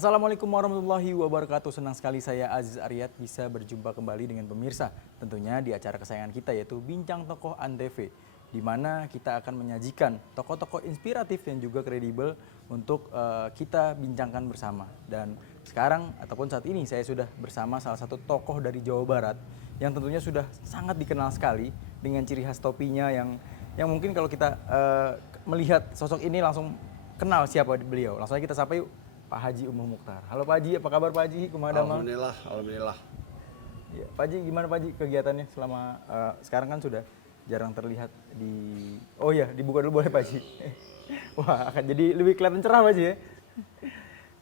Assalamualaikum warahmatullahi wabarakatuh. Senang sekali saya Aziz Aryat bisa berjumpa kembali dengan pemirsa. Tentunya di acara kesayangan kita yaitu Bincang Tokoh Antv, di mana kita akan menyajikan tokoh-tokoh inspiratif yang juga kredibel untuk kita bincangkan bersama. Dan sekarang ataupun saat ini saya sudah bersama salah satu tokoh dari Jawa Barat yang tentunya sudah sangat dikenal sekali dengan ciri khas topinya yang mungkin kalau kita melihat sosok ini langsung kenal siapa beliau. Langsung aja kita sapa yuk. Pak Haji Umuh Mukhtar. Halo Pak Haji, apa kabar Pak Haji? Alhamdulillah, alhamdulillah. Ya, Pak Haji, gimana Pak Haji kegiatannya selama sekarang kan sudah jarang terlihat di... Oh ya, dibuka dulu boleh Pak Haji. Wah, akan jadi lebih kelihatan cerah Pak Haji ya.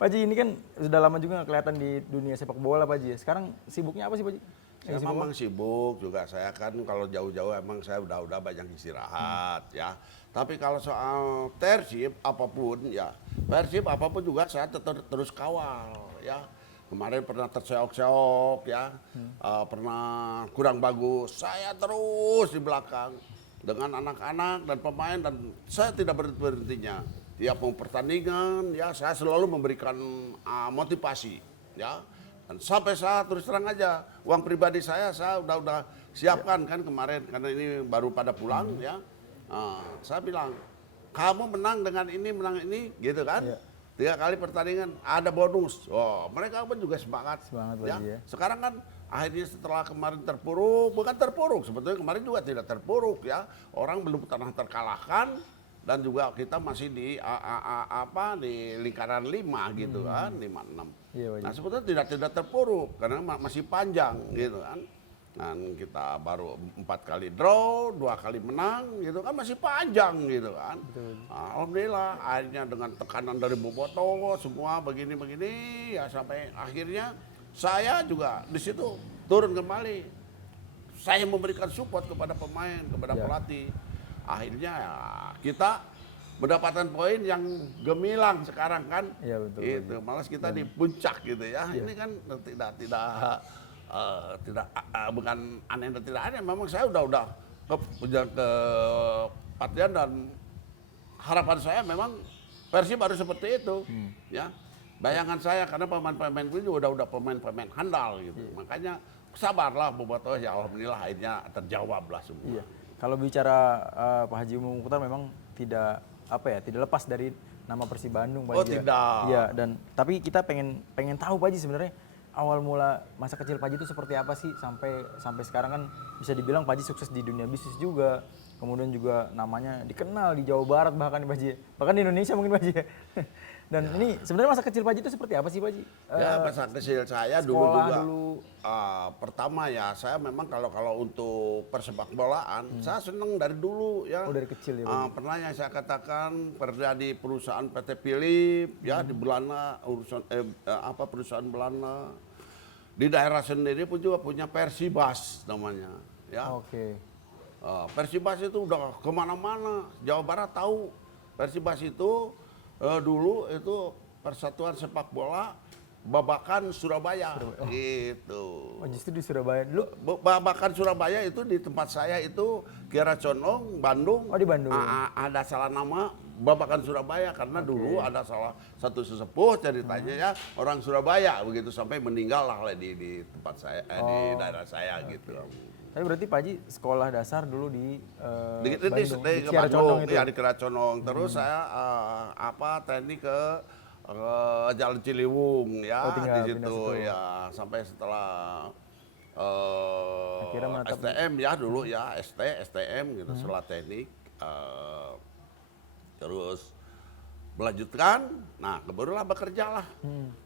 Pak Haji ini kan sudah lama juga nggak kelihatan di dunia sepak bola Pak Haji ya. Sekarang sibuknya apa sih Pak Haji? Saya memang sibuk juga, saya kan kalau jauh-jauh emang saya udah banyak istirahat ya. Tapi kalau soal Persib apapun ya, Persib apapun juga saya tetap terus kawal ya. Kemarin pernah terseok-seok ya, pernah kurang bagus, saya terus di belakang dengan anak-anak dan pemain dan saya tidak berhenti-berhentinya. Tiap mau pertandingan ya saya selalu memberikan motivasi ya. Dan sampai saat terus terang aja uang pribadi saya udah siapkan kan kemarin karena ini baru pada pulang ya. Saya bilang kamu menang dengan ini menang ini gitu kan. 3 kali pertandingan ada bonus. Oh, mereka pun juga semangat ya. Sekarang kan akhirnya setelah kemarin terpuruk, bukan terpuruk sebetulnya kemarin juga tidak terpuruk ya. Orang belum pernah terkalahkan dan juga kita masih di lingkaran 5 gitu kan, 5-6. Nah sebetulnya tidak terpuruk karena masih panjang gitu kan. Dan kita baru 4 kali draw, 2 kali menang gitu kan masih panjang gitu kan. Alhamdulillah akhirnya dengan tekanan dari Boboto semua begini-begini ya sampai akhirnya saya juga di situ turun kembali. Saya memberikan support kepada pemain, kepada pelatih. Akhirnya ya, kita mendapatkan poin yang gemilang sekarang kan. Iya betul. Itu malas kita di puncak gitu ya. Ini kan bukan aneh dan tidak aneh. Memang saya udah ke partian dan harapan saya memang Persib harus seperti itu. Ya. Bayangan saya karena pemain-pemain itu udah pemain-pemain handal gitu. Makanya sabarlah Bobotoh ya alhamdulillah akhirnya terjawab lah semua. Iya. Kalau bicara Pak Haji Umuh Mukhtar memang tidak lepas dari nama Persib Bandung Pak Haji. Oh tidak. Iya, dan tapi kita pengen tahu Pak Haji sebenarnya awal mula masa kecil Pak Haji itu seperti apa sih sampai sekarang kan bisa dibilang Pak Haji sukses di dunia bisnis juga. Kemudian juga namanya dikenal di Jawa Barat bahkan Pak Haji. Bahkan di Indonesia mungkin Pak Haji. Dan ini sebenarnya masa kecil Pak Haji itu seperti apa sih Pak Haji? Ya masa kecil saya dulu juga. Pertama ya saya memang kalau untuk persepak bolaan saya seneng dari dulu ya. Oh dari kecil ya Pak Haji. Pernah yang saya katakan kerja di perusahaan PT Philip ya di Belanda perusahaan Belanda. Di daerah sendiri pun juga punya Persibas namanya ya. Oke. Persibas itu udah kemana-mana Jawa Barat tahu. Persibas itu dulu itu Persatuan Sepak Bola Babakan Surabaya. Gitu. Oh justru di Surabaya dulu. Babakan Surabaya itu di tempat saya itu Kiara Condong, Bandung. Oh di Bandung. Ada salah nama Babakan Surabaya karena dulu ada salah satu sesepuh ceritanya ya orang Surabaya begitu sampai meninggal lah di tempat saya di daerah saya gitu. Tapi berarti Pak Haji sekolah dasar dulu di Bandung, di Kiara Condong itu. Ya di Kiara Condong. Terus saya teknik ke Jalan Ciliwung ya di situ ya sampai setelah STM ya dulu ya STM gitu setelah teknik terus melanjutkan barulah bekerja lah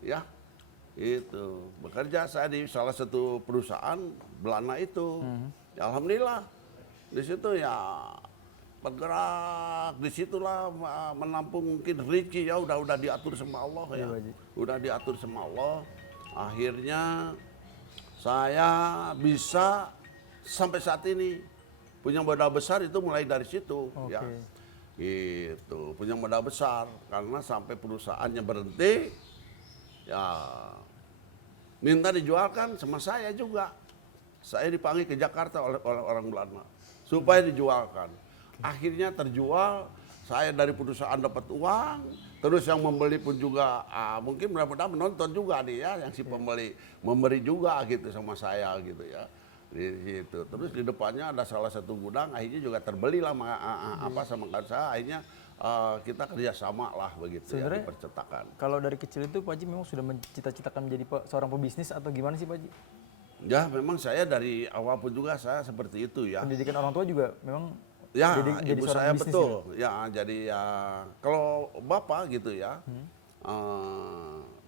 ya itu bekerja saya di salah satu perusahaan Belanda itu ya alhamdulillah di situ ya bergerak disitulah menampung mungkin rezeki ya udah diatur sama Allah ya udah diatur sama Allah akhirnya saya bisa sampai saat ini punya modal besar itu mulai dari situ ya itu punya modal besar karena sampai perusahaannya berhenti ya minta dijualkan sama saya juga saya dipanggil ke Jakarta oleh orang Belanda supaya dijualkan. Akhirnya terjual, saya dari perusahaan dapat uang, Terus yang membeli pun juga mungkin mudah-mudahan menonton juga nih ya, yang si pembeli memberi juga gitu sama saya gitu ya. Di situ. Terus di depannya ada salah satu gudang, akhirnya juga terbeli lah sama kan saya. Akhirnya kita kerjasama lah begitu ya di Sebenarnya percetakan. kalau dari kecil itu Pak Haji memang sudah mencita-citakan menjadi seorang pebisnis atau gimana sih Pak Haji? Ya memang saya dari awal pun juga saya seperti itu ya. Pendidikan orang tua juga memang Ya, jadi ibu seorang saya bisnis betul. Ya, jadi ya kalau bapak gitu ya,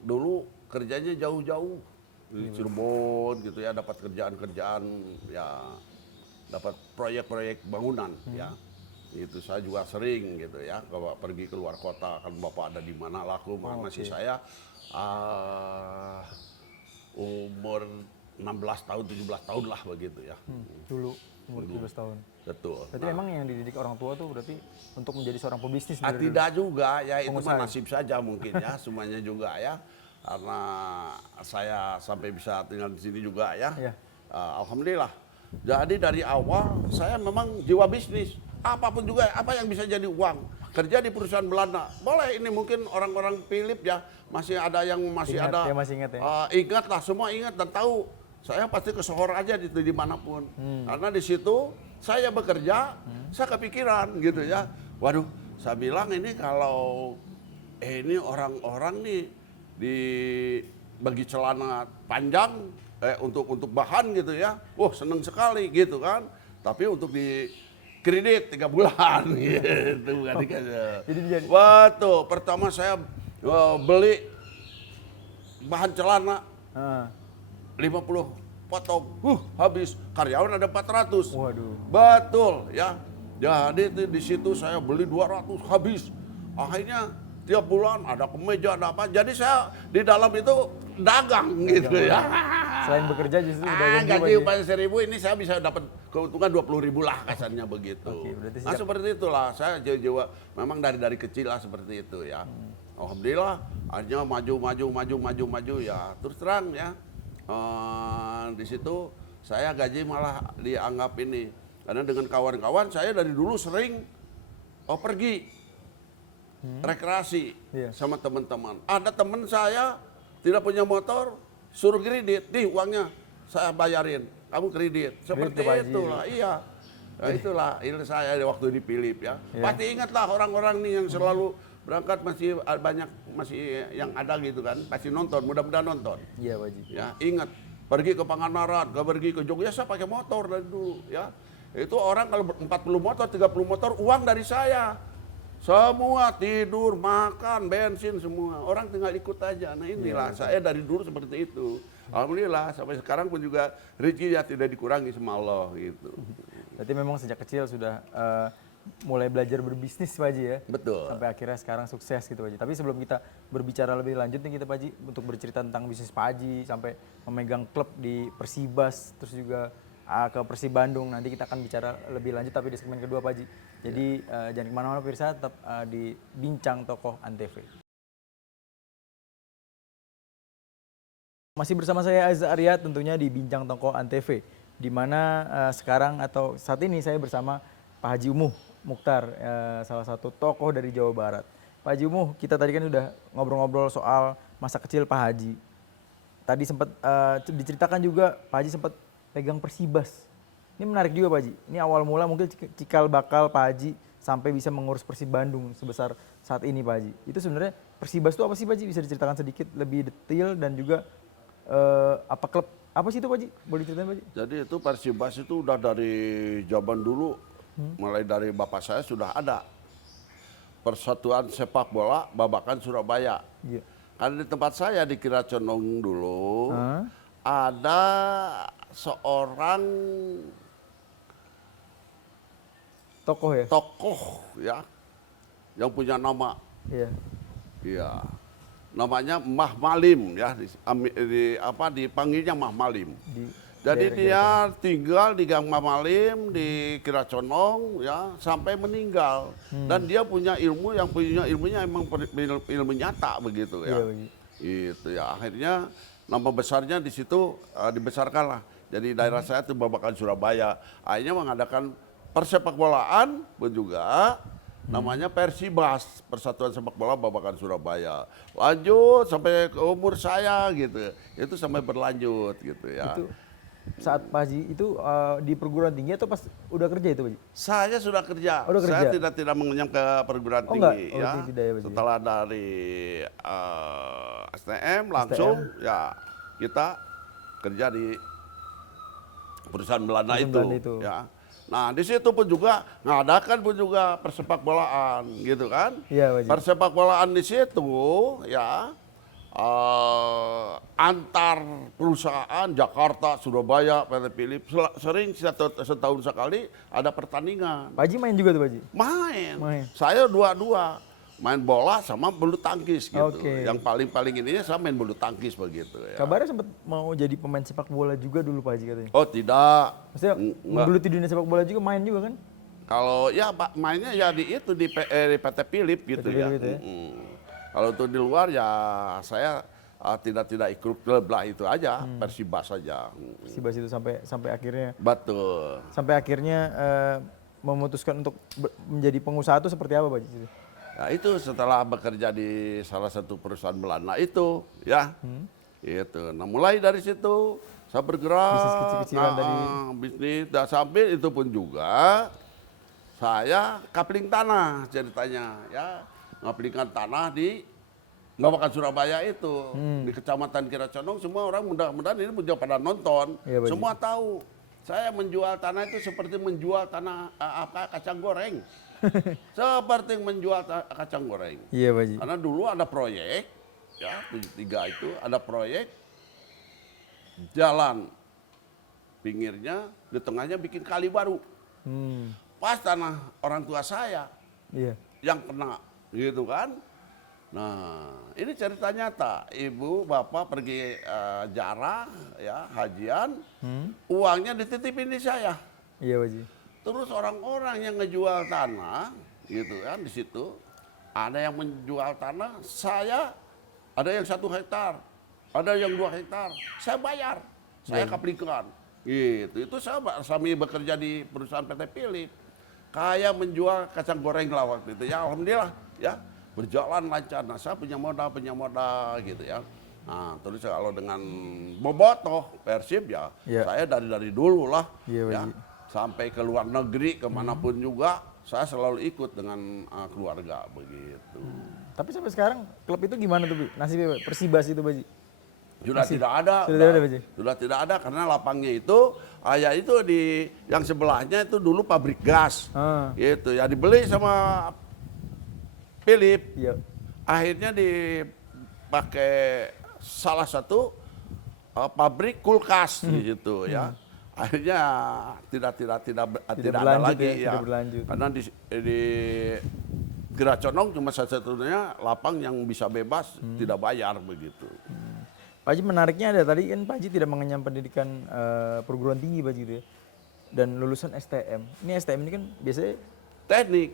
dulu kerjanya jauh-jauh di Cirebon gitu ya, dapat kerjaan-kerjaan ya, dapat proyek-proyek bangunan ya. Itu saya juga sering gitu ya, kalau pergi keluar kota kan bapak ada di mana laku masih saya umur 16 tahun, 17 tahun lah begitu ya. dulu umur 17 tahun. Betul. Berarti memang yang dididik orang tua tuh berarti untuk menjadi seorang pebisnis dari dulu. Tidak juga, ya itu Pengusaha. mah nasib saja mungkin ya, semuanya juga ya. Karena saya sampai bisa tinggal di sini juga ya. Iya. Alhamdulillah. Jadi dari awal saya memang jiwa bisnis. Apapun juga, apa yang bisa jadi uang. Kerja di perusahaan Belanda. Boleh ini mungkin orang-orang Philip ya, masih ada yang masih Ingat, ada. ya, masih ingat ya. Ingat lah, semua ingat dan tahu. Saya pasti ke Sohor aja di dimanapun. Karena di situ saya bekerja, saya kepikiran gitu ya. Waduh, saya bilang ini kalau ini orang-orang nih bagi celana panjang untuk bahan gitu ya. Wah, seneng sekali gitu kan. Tapi untuk di kredit 3 bulan gitu bukan Jadi jadi Waktu pertama saya beli bahan celana Ah, 50 potong, habis karyawan ada 400. waduh. Betul ya. Jadi di situ saya beli 200 habis. Akhirnya tiap bulan ada kemeja, ada apa. Jadi saya di dalam itu dagang gitu ya. Selain bekerja justru dagang juga Gaji ya. upah 1.000 ini saya bisa dapat keuntungan 20.000 lah kasarnya begitu. Oke, berarti Nah seperti itulah saya jiwa memang dari kecil lah seperti itu ya. Alhamdulillah akhirnya maju ya. Terus terang ya. Di situ saya gaji malah dianggap ini karena dengan kawan-kawan saya dari dulu sering pergi rekreasi Iya. sama teman-teman. Ada teman saya tidak punya motor, suruh kredit, nih uangnya saya bayarin, kamu kredit. Seperti ke Pak Haji. itulah, iya. Nah, itulah ini saya waktu di Philip ya. Iya. Pasti ingatlah orang-orang nih yang selalu berangkat masih banyak yang ada gitu kan, pasti nonton, mudah-mudahan nonton. Iya Pak Haji. Ya, ingat pergi ke Pangandaran, pergi ke Jogja saya pakai motor dari dulu ya. Itu orang kalau 40 motor, 30 motor uang dari saya. Semua tidur, makan, bensin semua. Orang tinggal ikut aja. Nah inilah saya dari dulu seperti itu. Alhamdulillah sampai sekarang pun juga rezeki ya tidak dikurangi sama Allah gitu. Berarti memang sejak kecil sudah mulai belajar berbisnis Pak Haji ya. Betul. Sampai akhirnya sekarang sukses gitu Pak Haji. Tapi sebelum kita berbicara lebih lanjut nih kita Pak Haji untuk bercerita tentang bisnis Pak Haji sampai memegang klub di Persibas terus juga ke Persib Bandung. Nanti kita akan bicara lebih lanjut tapi di segmen kedua Pak Haji. Jadi jangan kemana-mana pemirsa, tetap di Bincang Tokoh Antv. Masih bersama saya Aziz Aryat tentunya di Bincang Tokoh Antv. Di mana sekarang atau saat ini saya bersama Pak Haji Umuh Mukhtar, salah satu tokoh dari Jawa Barat. Pak Haji Umuh, kita tadi kan udah ngobrol-ngobrol soal masa kecil Pak Haji. Tadi sempat diceritakan juga Pak Haji sempat pegang Persibas. Ini menarik juga Pak Haji. Ini awal mula mungkin cikal bakal Pak Haji sampai bisa mengurus Persib Bandung sebesar saat ini Pak Haji. Itu sebenarnya Persibas itu apa sih Pak Haji? Bisa diceritakan sedikit lebih detail dan juga apa klub apa sih itu Pak Haji? Boleh ceritain Pak Haji? Jadi itu Persibas itu udah dari zaman dulu, mulai dari bapak saya sudah ada. Persatuan Sepak Bola Babakan Surabaya. Iya. Karena di tempat saya di Kiraconong dulu, ada seorang Tokoh ya? tokoh ya, yang punya nama, Iya. ya, namanya Mah Malim ya, dipanggilnya Mah Malim. Jadi dia tinggal di Gang Mah Malim di Kiraconong ya sampai meninggal. Dan dia punya ilmu yang ilmunya emang ilmu nyata begitu ya. Iya, Pak Haji. Itu ya akhirnya nama besarnya di situ dibesarkan lah. Jadi daerah saya itu Babakan Surabaya. Akhirnya mengadakan persepak bolaan pun juga namanya Persibas, Persatuan Sepak Bola Babakan Surabaya. Lanjut sampai ke umur saya gitu, itu sampai berlanjut gitu ya. Itu saat Pak Haji itu di perguruan tinggi atau pas udah kerja itu Pak Haji? Saya sudah kerja, Oh, udah saya kerja? tidak mengenyam ke perguruan Oh, enggak? tinggi Oh, ya. tidak ya, Pak Haji? Setelah dari STM langsung ya kita kerja di perusahaan Belanda Perusahaan itu, Belanda itu. ya. Nah di situ pun juga ngadakan pun juga persepak bolaan gitu kan. Iya, Pak Haji. Persepak bolaan di situ ya antar perusahaan Jakarta, Surabaya, PT Philip sering setahun sekali ada pertandingan. Pak Haji main juga tuh Pak Haji? Main. Main. Saya dua-dua. Main bola sama bulu tangkis gitu. Oke. Yang paling ininya saya main bulu tangkis begitu ya. Kabarnya sempat mau jadi pemain sepak bola juga dulu Pak Haji katanya. Oh tidak. Maksudnya Enggak. menggeluti dunia sepak bola juga main juga kan? Kalau ya Pak mainnya ya di itu di PT Philip gitu PT ya. Philip itu ya. Kalau untuk di luar ya saya tidak ikut klub lah itu aja, Persibas saja. Persibas itu sampai akhirnya Betul. memutuskan untuk menjadi pengusaha itu seperti apa Pak Haji? Nah itu setelah bekerja di salah satu perusahaan Belanda itu ya. Itu. Nah mulai dari situ saya bergerak. Bisnis kecil-kecilan tadi. Bisnis dan sambil itu pun juga saya kapling tanah ceritanya ya. Ngaplingkan tanah di Babakan Surabaya itu. Di Kecamatan Kiraconong semua orang mudah-mudahan ini juga pada nonton. Iya, Pak Haji. Semua tahu. Saya menjual tanah itu seperti menjual tanah kacang goreng. Seperti menjual kacang goreng. Iya Pak Haji. Karena dulu ada proyek, ya 73 itu ada proyek jalan pinggirnya, di tengahnya bikin kali baru. Pas tanah orang tua saya Iya. yang kena, gitu kan. Nah, ini cerita nyata. Ibu, bapak pergi jarah, ya hajian, uangnya dititipin di saya. Iya Pak Haji. Terus orang-orang yang ngejual tanah, gitu kan di situ, ada yang menjual tanah, saya ada yang 1 hektar, ada yang 2 hektar, saya bayar, saya kaplikan, gitu. Itu saya sambil bekerja di perusahaan PT Philip, kayak menjual kacang goreng lah waktu itu. Ya alhamdulillah, ya berjalan lancar. Nah saya punya modal gitu ya. Nah terus kalau dengan bobotoh Persib ya, Iya. saya dari dulu lah, Iya, Pak ya. Haji. Sampai ke luar negeri kemanapun juga saya selalu ikut dengan keluarga begitu. Tapi sampai sekarang klub itu gimana tuh Bi? Nasibnya Pak? Persibas itu Pak Haji? Sudah tidak ada. Sudah tidak ada, Pak Haji? Sudah tidak ada karena lapangnya itu ayah itu di yang sebelahnya itu dulu pabrik gas. Gitu ya dibeli sama Philip. Iya. Akhirnya dipakai salah satu pabrik kulkas di situ ya. Akhirnya tidak ada berlanjut lagi ya, tidak berlanjut. Karena di Kiraconong cuma satu-satunya lapang yang bisa bebas tidak bayar begitu. Pak Haji menariknya ada tadi kan Pak Haji tidak mengenyam pendidikan perguruan tinggi Pak Haji gitu ya. Dan lulusan STM. Ini STM ini kan biasanya teknik,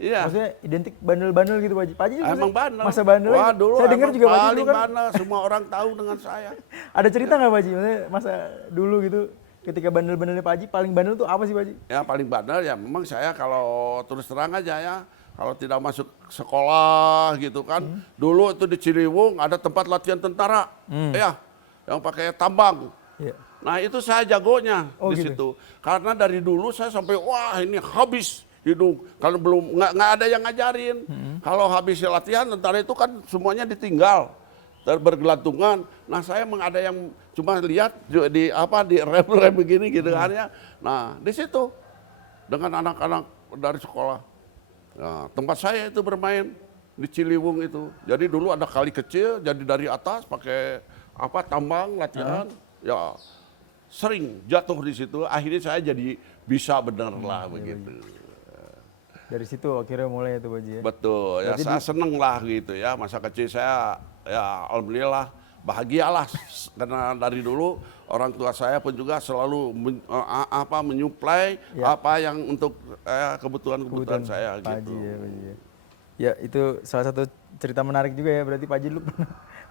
Iya. maksudnya identik bandel-bandel gitu Pak Haji. Pak Haji juga Emang bandel. masa bandel. Wah dulu saya dengar emang juga Pak Haji paling dulu kan. bandel, semua orang tahu dengan saya. Ada cerita nggak Pak Haji? Maksudnya masa dulu gitu ketika bandel-bandelnya Pak Haji, paling bandel tuh apa sih Pak Haji? Ya paling bandel ya memang saya kalau terus terang aja ya, kalau tidak masuk sekolah gitu kan. Dulu itu di Ciliwung ada tempat latihan tentara, ya, yang pakai tambang. Iya. Nah itu saya jagonya Oh, di gitu. situ. Karena dari dulu saya sampai wah ini habis hidung. Kalau belum nggak ada yang ngajarin. Kalau habis latihan tentara itu kan semuanya ditinggal bergelantungan. Nah saya emang ada yang cuma lihat di rem begini gitu kan ya. Nah di situ dengan anak-anak dari sekolah. Nah, tempat saya itu bermain di Ciliwung itu. Jadi dulu ada kali kecil, jadi dari atas pakai tambang latihan. Ya sering jatuh di situ. Akhirnya saya jadi bisa bener lah begitu. Dari situ akhirnya mulai itu Pak Haji ya. Betul, ya Berarti saya seneng lah gitu ya. Masa kecil saya ya alhamdulillah bahagialah karena dari dulu orang tua saya pun juga selalu menyuplai Ya. apa yang untuk kebutuhan saya Pak gitu. Haji ya, Pak Haji ya. Ya itu salah satu cerita menarik juga ya, berarti Pak Haji dulu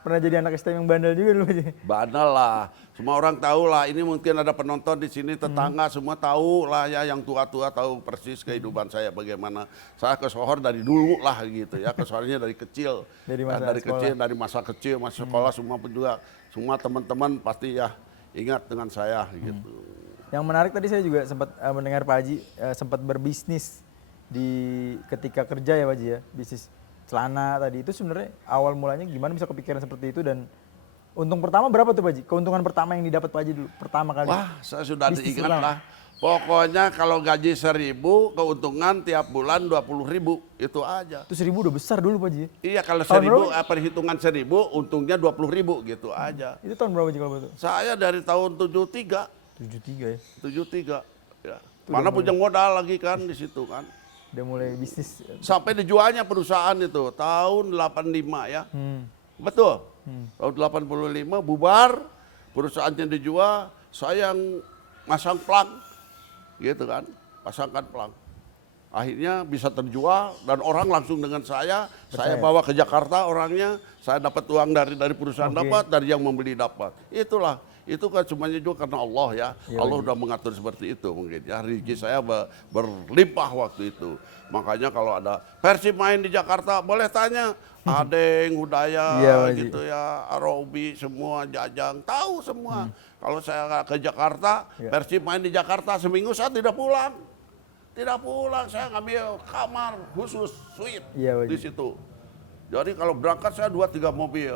pernah jadi anak STM yang bandel juga dulu Pak Haji. Bandel lah. Semua orang tahu lah. Ini mungkin ada penonton di sini, tetangga semua tahu lah ya. Yang tua-tua tahu persis kehidupan saya bagaimana. Saya ke Sohor dari dulu lah gitu ya. Ke Sohornya dari kecil. Dari masa dari sekolah. kecil, dari masa kecil, masa sekolah semua pun juga. Semua teman-teman pasti ya ingat dengan saya gitu. Yang menarik tadi saya juga sempat mendengar Pak Haji sempat berbisnis ketika kerja ya Pak Haji ya, bisnis celana tadi. Itu sebenarnya awal mulanya gimana bisa kepikiran seperti itu, dan untung pertama berapa tuh Pak Haji? Keuntungan pertama yang didapat Pak Haji dulu pertama kali? Wah, saya sudah Bisnis diingat celana. lah. Pokoknya kalau gaji 1.000, keuntungan tiap bulan 20.000, itu aja. Itu 1.000 udah besar dulu Pak Haji. Iya, kalau Tahun 1.000, berapa? perhitungan 1.000, untungnya 20.000 gitu aja. Itu tahun berapa Haji kalau betul? Saya dari tahun 73, 73 ya. 73. Ya. Mana punya modal lagi kan di situ kan. Udah mulai bisnis. Sampai dijualnya perusahaan itu tahun 85 ya. Betul. Tahun 85 bubar, perusahaannya dijual, saya yang masang plang. Gitu kan, pasangkan plang. Akhirnya bisa terjual dan orang langsung dengan saya bawa ke Jakarta orangnya, saya dapat uang dari perusahaan dapat, dari yang membeli dapat. Itulah. Itu kan semuanya juga karena Allah ya. Allah udah mengatur seperti itu mungkin ya. Rezeki saya berlimpah waktu itu. Makanya kalau ada Persib main di Jakarta boleh tanya. Adeng, Hudaya gitu ya, Arobi semua, Jajang, tahu semua. Kalau saya ke Jakarta, Persib main di Jakarta seminggu saya tidak pulang. Tidak pulang, saya ngambil kamar khusus, suite di situ. Jadi kalau berangkat saya 2-3 mobil.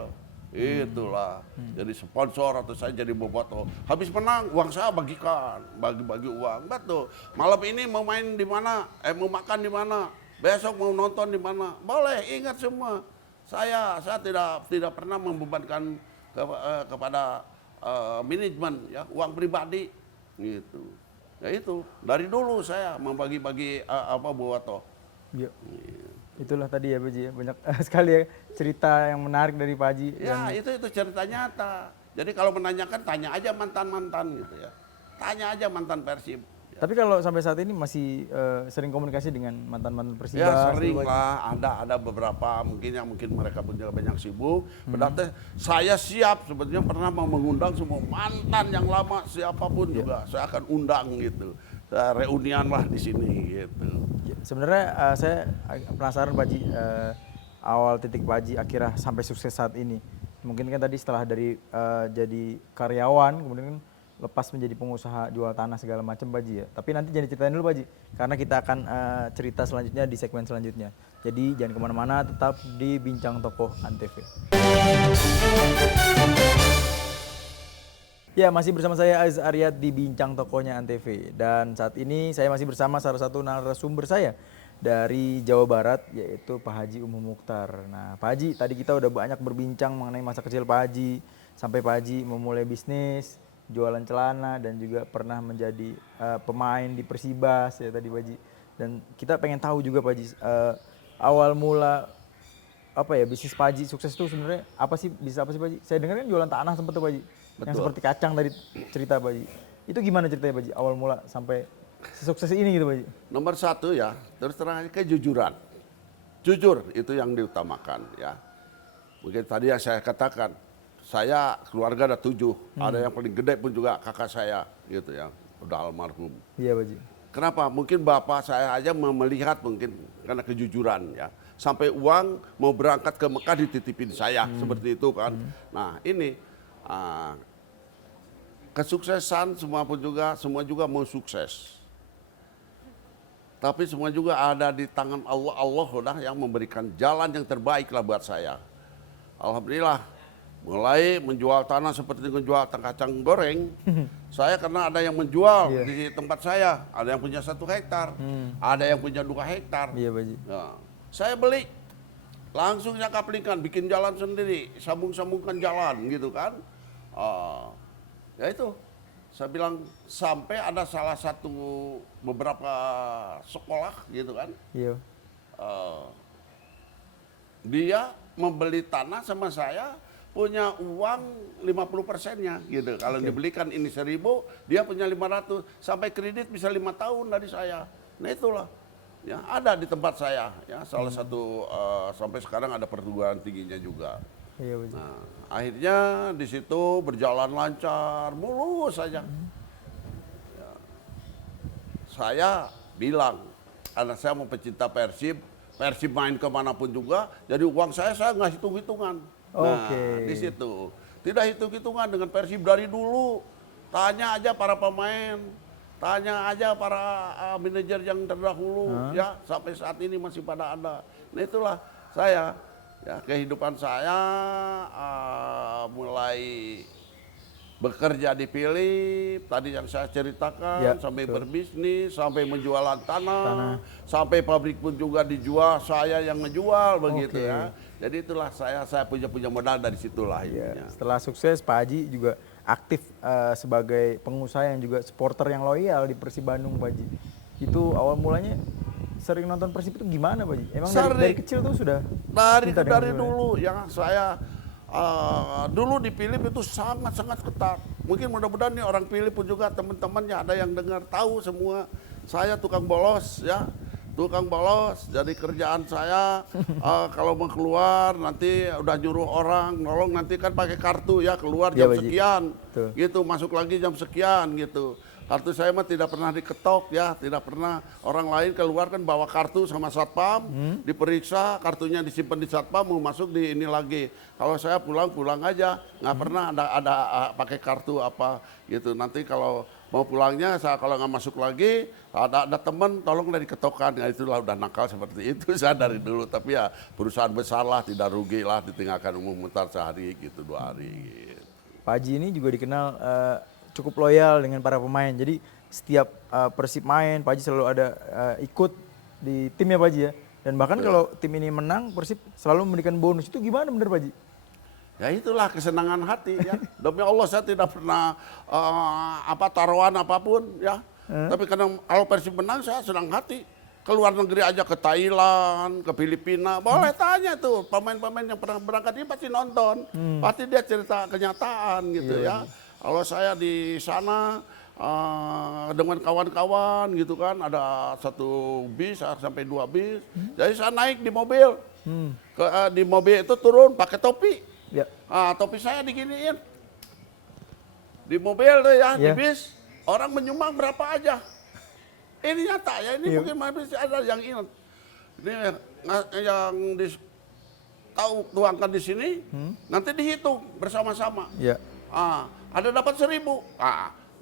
Itulah, jadi sponsor atau saya jadi bobotoh. Habis menang, uang saya bagikan, bagi-bagi uang. Betul. Malam ini mau main di mana? Mau makan di mana? Besok mau nonton di mana? Boleh, ingat semua. Saya tidak pernah membebankan kepada manajemen ya, uang pribadi gitu. Ya itu, dari dulu saya membagi-bagi bobotoh. Iya. Itulah tadi ya Pak Haji ya, banyak sekali ya cerita yang menarik dari Pak Haji. Ya itu cerita nyata. Jadi kalau menanyakan tanya aja mantan-mantan gitu ya. Tanya aja mantan Persib. Ya. Tapi kalau sampai saat ini masih sering komunikasi dengan mantan-mantan Persiba? Ya sering lah, ada beberapa mungkin mereka punya banyak sibuk. Berarti saya siap sebetulnya pernah mau mengundang semua mantan yang lama siapapun juga saya akan undang gitu. Reunian lah di sini gitu. Sebenarnya saya penasaran Pak Haji, awal titik Pak Haji akhirnya sampai sukses saat ini. Mungkin kan tadi setelah dari jadi karyawan, kemudian kan lepas menjadi pengusaha jual tanah segala macam Pak Haji ya. Tapi nanti jangan ceritain dulu Pak Haji, karena kita akan cerita selanjutnya di segmen selanjutnya. Jadi jangan kemana-mana, tetap di Bincang Tokoh Antv. Ya, masih bersama saya Aziz Aryat di Bincang Tokohnya Antv. Dan saat ini saya masih bersama salah satu narasumber saya dari Jawa Barat, yaitu Pak Haji Umuh Mukhtar. Nah Pak Haji, tadi kita udah banyak berbincang mengenai masa kecil Pak Haji, sampai Pak Haji memulai bisnis, jualan celana, dan juga pernah menjadi pemain di Persibas ya tadi Pak Haji. Dan kita pengen tahu juga Pak Haji, awal mula bisnis Pak Haji sukses itu sebenarnya apa sih Pak Haji? Saya dengar kan jualan tanah sempat tuh Pak Haji. Betul. Yang seperti kacang tadi cerita Pak Haji. Itu gimana ceritanya Pak Haji awal mula sampai sukses ini gitu Pak Haji? Nomor satu ya, terus terang aja kejujuran. Jujur itu yang diutamakan ya. Mungkin tadi yang saya katakan, saya keluarga ada 7, ada yang paling gede pun juga kakak saya gitu ya, udah almarhum. Iya Pak Haji. Kenapa? Mungkin bapak saya aja melihat mungkin karena kejujuran ya. Sampai uang mau berangkat ke Mekah dititipin saya, seperti itu kan. Nah ini kesuksesan semua juga mau sukses. Tapi semua juga ada di tangan Allah. Allah udah yang memberikan jalan yang terbaik lah buat saya. Alhamdulillah, mulai menjual tanah seperti menjual kacang goreng. Saya karena ada yang menjual di tempat saya, ada yang punya 1 hektar, ada yang punya 2 hektar. Iya Pak Haji. Nah, saya beli, langsung saya kaplingkan, bikin jalan sendiri, sambung-sambungkan jalan gitu kan. Ya itu, saya bilang sampai ada salah satu beberapa sekolah gitu kan. Iya. Dia membeli tanah sama saya, punya uang 50%-nya gitu. Kalau dibelikan ini 1.000, dia punya 500, sampai kredit bisa 5 tahun dari saya. Nah itulah, ya ada di tempat saya, ya salah satu sampai sekarang ada perguruan tingginya juga. Iya Pak Haji. Nah, akhirnya di situ berjalan lancar, mulus saja. Ya, saya bilang, karena saya mau pecinta Persib, Persib main kemanapun juga, jadi uang saya nggak hitung-hitungan. Nah, Oke. di situ. Tidak hitung-hitungan dengan Persib dari dulu. Tanya aja para pemain, tanya aja para manajer yang terdahulu, ya sampai saat ini masih pada ada. Nah itulah saya, ya kehidupan saya mulai bekerja di Philip, tadi yang saya ceritakan, Ya, sampai betul. berbisnis, sampai menjualan tanah, sampai pabrik pun juga dijual, saya yang ngejual begitu Oke. ya. Jadi itulah saya punya modal dari situlah Iya, intinya. setelah sukses Pak Haji juga aktif sebagai pengusaha yang juga supporter yang loyal di Persib Bandung Pak Haji. Itu awal mulanya sering nonton Persib itu gimana Pak Haji? Emang dari Sering. kecil tuh sudah Dari cinta dengan dari Persib Bandung? dulu yang saya dulu di Philip itu sangat ketat. Mungkin mudah-mudahan nih orang Philip pun juga teman-temannya ada yang dengar tahu semua. Saya tukang bolos ya, tukang bolos. Jadi kerjaan saya kalau mau keluar nanti udah nyuruh orang nolong, nanti kan pakai kartu ya, keluar Iya, jam Pak Haji. sekian, Betul. gitu masuk lagi jam sekian gitu. Kartu saya mah tidak pernah diketok ya, tidak pernah. Orang lain keluar kan bawa kartu sama satpam, diperiksa, kartunya disimpan di satpam, mau masuk di ini lagi. Kalau saya pulang aja, nggak pernah ada pakai kartu apa gitu. Nanti kalau mau pulangnya, saya kalau nggak masuk lagi, ada teman, tolong dari ketokan. Nah, itulah udah nakal seperti itu saya dari dulu. Tapi ya perusahaan besar lah, tidak rugi lah, ditinggalkan umum mutar sehari gitu, 2 hari. Gitu. Pak Haji ini juga dikenal cukup loyal dengan para pemain. Jadi setiap Persib main, Pak Haji selalu ada ikut di timnya Pak Haji ya. Dan bahkan kalau tim ini menang, Persib selalu memberikan bonus. Itu gimana bener Pak Haji? Ya itulah kesenangan hati ya. Demi Allah saya tidak pernah taruhan apapun ya. Tapi kadang kalau Persib menang saya senang hati. Keluar negeri aja ke Thailand, ke Filipina, boleh tanya tuh pemain-pemain yang pernah berangkat ini pasti nonton. Pasti dia cerita kenyataan gitu ya. Kalau saya di sana dengan kawan-kawan gitu kan, ada 1 bis sampai 2 bis. Jadi saya naik di mobil. Di mobil itu turun pakai topi. Ya. Topi saya diginiin. Di mobil tuh ya, di Iya. bis. Orang menyumbang berapa aja. Ini nyata ya, ini mungkin masih ada yang ingat. Ini yang tuangkan di sini, nanti dihitung bersama-sama. Ya. Ada dapat 1.000.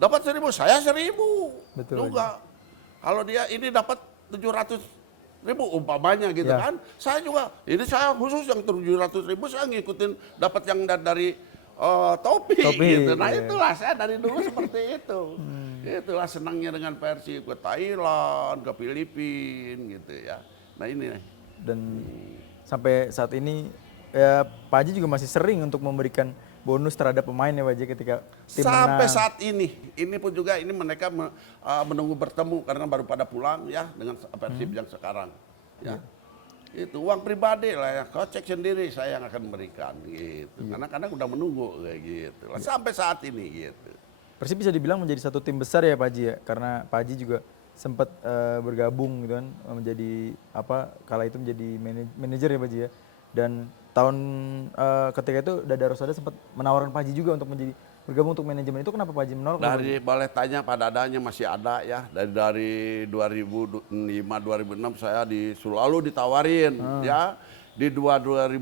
Dapat 1.000, saya 1.000 Betul. juga. Kalau dia ini dapat 700.000 umpamanya gitu Ya. kan. Saya juga, ini saya khusus yang 700.000 saya ngikutin dapat yang dari topi gitu. Nah iya. itulah saya dari dulu seperti itu. Itulah senangnya dengan Persib, ke Thailand, ke Filipina gitu ya. Nah ini. Dan sampai saat ini ya Pak Haji juga masih sering untuk memberikan bonus terhadap pemain ya Pak Haji ketika tim Sampai menang. saat ini pun juga ini mereka menunggu bertemu karena baru pada pulang ya dengan Persib yang sekarang. Ya. Itu uang pribadi lah ya, kau cek sendiri saya yang akan memberikan gitu. Karena kadang udah menunggu kayak gitu. Lah, sampai saat ini gitu. Persib bisa dibilang menjadi satu tim besar ya Pak Haji ya, karena Pak Haji juga sempat bergabung gitu kan, menjadi kala itu menjadi manajer ya Pak Haji ya. Dan tahun ketika itu Dada Rosada sempat menawarkan Pak Haji juga untuk menjadi bergabung untuk manajemen. Itu kenapa Pak Haji menolak? Dari boleh tanya Pak Dadanya masih ada ya. Dari 2005 2006 saya selalu ditawarin ya. Di 2008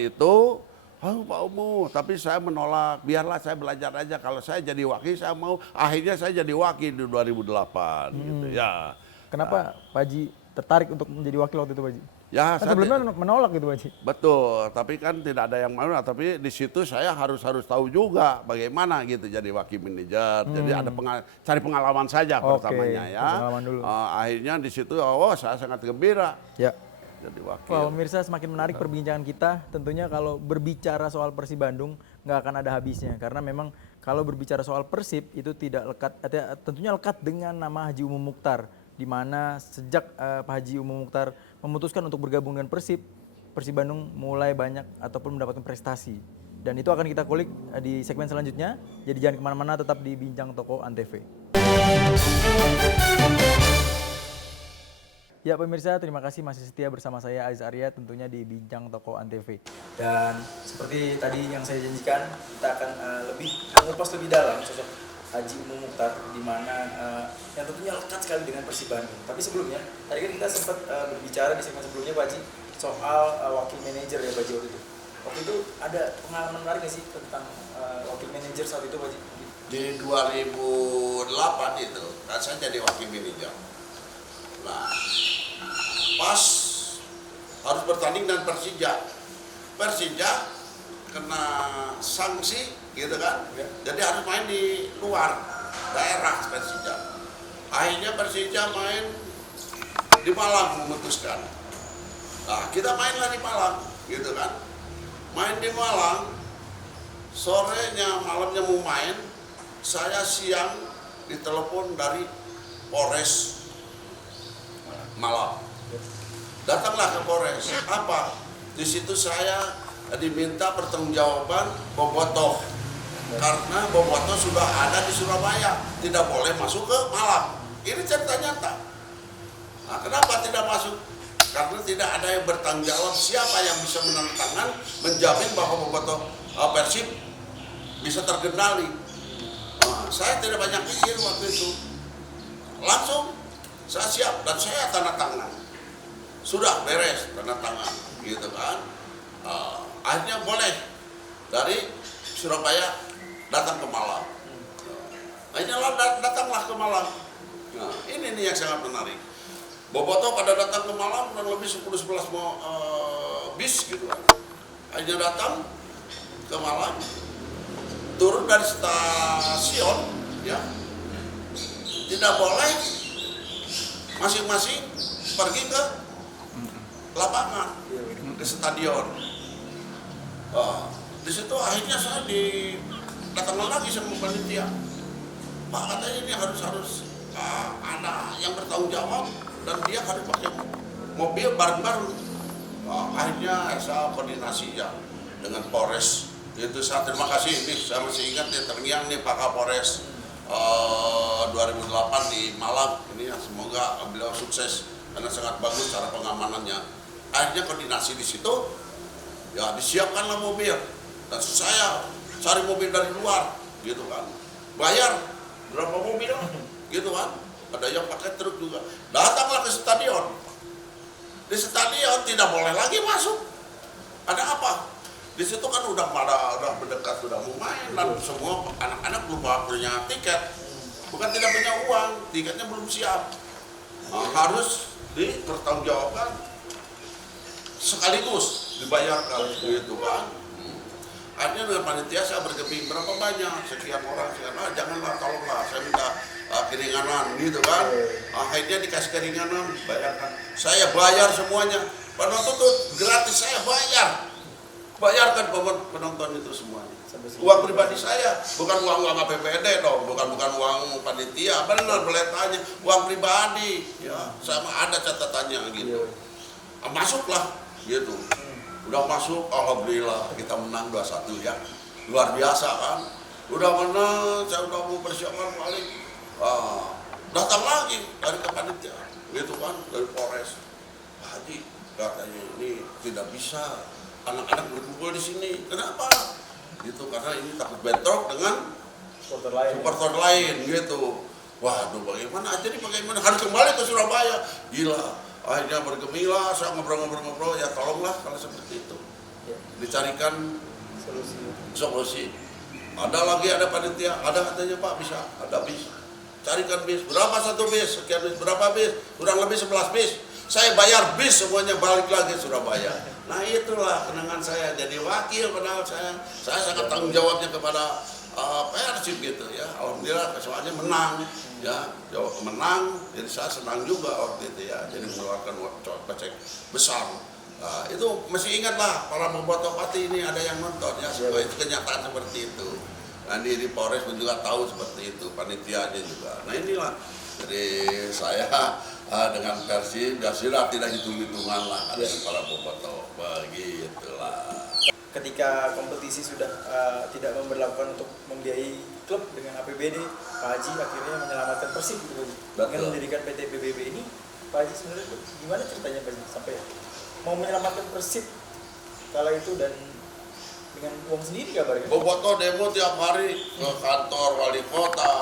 itu Pak Umu, tapi saya menolak. Biarlah saya belajar aja. Kalau saya jadi wakil saya mau. Akhirnya saya jadi wakil di 2008 gitu ya. Kenapa Pak Haji tertarik untuk menjadi wakil waktu itu Pak Haji? Ya, Kan sebelumnya menolak gitu Pak Haji. betul, tapi kan tidak ada yang mau. Tapi di situ saya harus tahu juga bagaimana gitu jadi wakil manajer. Jadi ada cari pengalaman saja pertamanya ya. Pengalaman dulu. Akhirnya di situ, saya sangat gembira Ya. jadi wakil. Wah, pemirsa semakin menarik perbincangan kita. Tentunya kalau berbicara soal Persib Bandung nggak akan ada habisnya. Karena memang kalau berbicara soal Persib itu tidak lekat, tentunya lekat dengan nama Haji Umum Mukhtar. Di mana sejak Pak Haji Umum Mukhtar memutuskan untuk bergabung dengan Persib Bandung mulai banyak ataupun mendapatkan prestasi. Dan itu akan kita kulik di segmen selanjutnya. Jadi jangan kemana-mana, tetap di Bincang Toko Antv. Ya pemirsa, terima kasih masih setia bersama saya Aziz Arya tentunya di Bincang Toko Antv. Dan seperti tadi yang saya janjikan, kita akan lebih mengupas lebih dalam sosok Haji Umum Mukhtar, di mana yang tentunya lekat sekali dengan Persib Bandung. Tapi sebelumnya, tadi kan kita sempat berbicara di segmen sebelumnya Pak Haji soal wakil manajer ya Pak Haji waktu itu. Waktu itu ada pengalaman menarik nggak sih tentang wakil manajer saat itu Pak Haji? Di 2008 itu kan saya jadi wakil manajer. Nah, pas harus bertanding dengan Persija. Persija kena sanksi gitu kan. Ya. Jadi harus main di luar daerah Persija. Akhirnya Persija main di Malang memutuskan. Nah, kita mainlah di Malang gitu kan. Main di Malang, sorenya malamnya mau main, saya siang ditelepon dari Polres Malang. Datanglah ke Polres. Apa? Di situ saya diminta pertanggungjawaban Bobotoh. Karena Bobotoh sudah ada di Surabaya, tidak boleh masuk ke Malang. Ini cerita nyata. Nah, kenapa tidak masuk? Karena tidak ada yang bertanggung jawab siapa yang bisa menandatangan menjamin bahwa Bobotoh Persib bisa terkendali. Nah, saya tidak banyak pikir waktu itu. Langsung saya siap dan saya tanda tangan. Sudah beres tanda tangan, gitu kan. Akhirnya boleh dari Surabaya datang ke Malang. Akhirnya datanglah ke Malang. Nah, ini nih yang sangat menarik. Bobotoh pada datang ke Malang kurang lebih 10-11 bis gitu kan. Akhirnya datang ke Malang, turun dari stasiun, ya, tidak boleh masing-masing pergi ke lapangan di stadion. Di situ akhirnya saya datang lagi sama panitia. Pak, katanya ini harus ada yang bertanggung jawab dan dia harus pakai mobil bareng-bareng. Akhirnya saya koordinasi ya dengan Polres. Itu saya terima kasih, ini saya masih ingat ya, terngiang nih Pak Kapolres 2008 di Malang. Ini ya, semoga beliau sukses karena sangat bagus cara pengamanannya. Akhirnya koordinasi di situ, ya disiapkanlah mobil dan saya cari mobil dari luar, gitu kan. Bayar berapa mobil, gitu kan. Ada yang pakai truk juga. Datanglah ke stadion. Di stadion tidak boleh lagi masuk. Ada apa? Di situ kan udah mendekat, sudah mau main dan semua anak-anak belum punya tiket. Bukan tidak punya uang, tiketnya belum siap. Harus dipertanggungjawabkan sekaligus dibayarkan, gitu kan. Akhirnya dengan panitia saya bergeming berapa banyak, sekian orang, janganlah, tolonglah, saya minta keringanan, gitu kan. Akhirnya dikasih keringanan, bayarkan. Saya bayar semuanya, penonton tuh gratis, saya bayarkan penonton itu semuanya. Uang pribadi saya, bukan uang APBD dong, bukan uang panitia, benar beletanya, uang pribadi, ya, sama ada catatannya gitu. Masuklah, gitu. Udah masuk, alhamdulillah kita menang 2-1 ya, luar biasa kan. Udah menang, saya udah mau persiapan balik, datang lagi dari panitia, gitu kan, dari Polres. Pak Haji, katanya ini tidak bisa anak-anak berkumpul di sini. Kenapa? Gitu, karena ini takut bentrok dengan supporter lain gitu. Waduh, bagaimana aja nih, bagaimana harus kembali ke Surabaya. Gila. Akhirnya bergemilah, saya ngobrol-ngobrol, ya tolonglah kalau seperti itu. Dicarikan solusi. Ada panitia, ada katanya Pak bisa, ada bis. Carikan bis, berapa satu bis, sekian bis, berapa bis, kurang lebih 11 bis. Saya bayar bis semuanya balik lagi Surabaya. Nah itulah kenangan saya jadi wakil, padahal saya sangat tanggung jawabnya kepada Persib gitu ya. Alhamdulillah soalnya menang ya, menang, jadi saya senang juga waktu itu ya. Jadi mengeluarkan cek besar. Nah, itu masih ingat lah para bobotoh pati ini ada yang nonton ya, supaya itu kenyataan seperti itu. Nah di Polres pun juga tahu seperti itu, panitianya juga. Nah inilah, jadi saya dengan Persib ya sudah tidak hitung-hitungan lah dengan para bobotoh, begitulah. Ketika kompetisi sudah tidak memberlakukan untuk membiayai klub dengan APBD, Pak Haji akhirnya menyelamatkan Persib gitu, dengan mendirikan PT PBB ini. Pak Haji sebenarnya gimana ceritanya Pak Haji sampai mau menyelamatkan Persib kala itu dan dengan uang sendiri kabarnya? Bobotoh demo tiap hari ke kantor wali kota,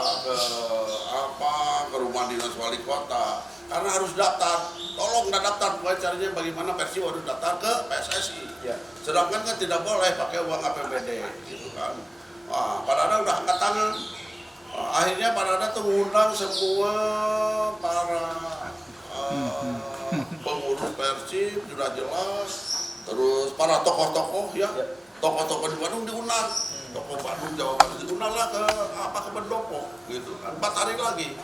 ke rumah dinas wali kota, karena harus daftar. Tolong nggak daftar, pokoknya caranya bagaimana Persib harus daftar ke PSSI. Ya. Sedangkan kan tidak boleh pakai uang APBD, gitu kan. Wah, Pak Dada udah angkat tangan. Akhirnya Pak Dada tuh ngundang semua para pengurus Persib sudah jelas, terus para tokoh-tokoh ya. Tokoh-tokoh di Bandung diundang, tokoh Bandung, Jawa Barat diundang lah ke Pendopo, gitu kan. 4 hari lagi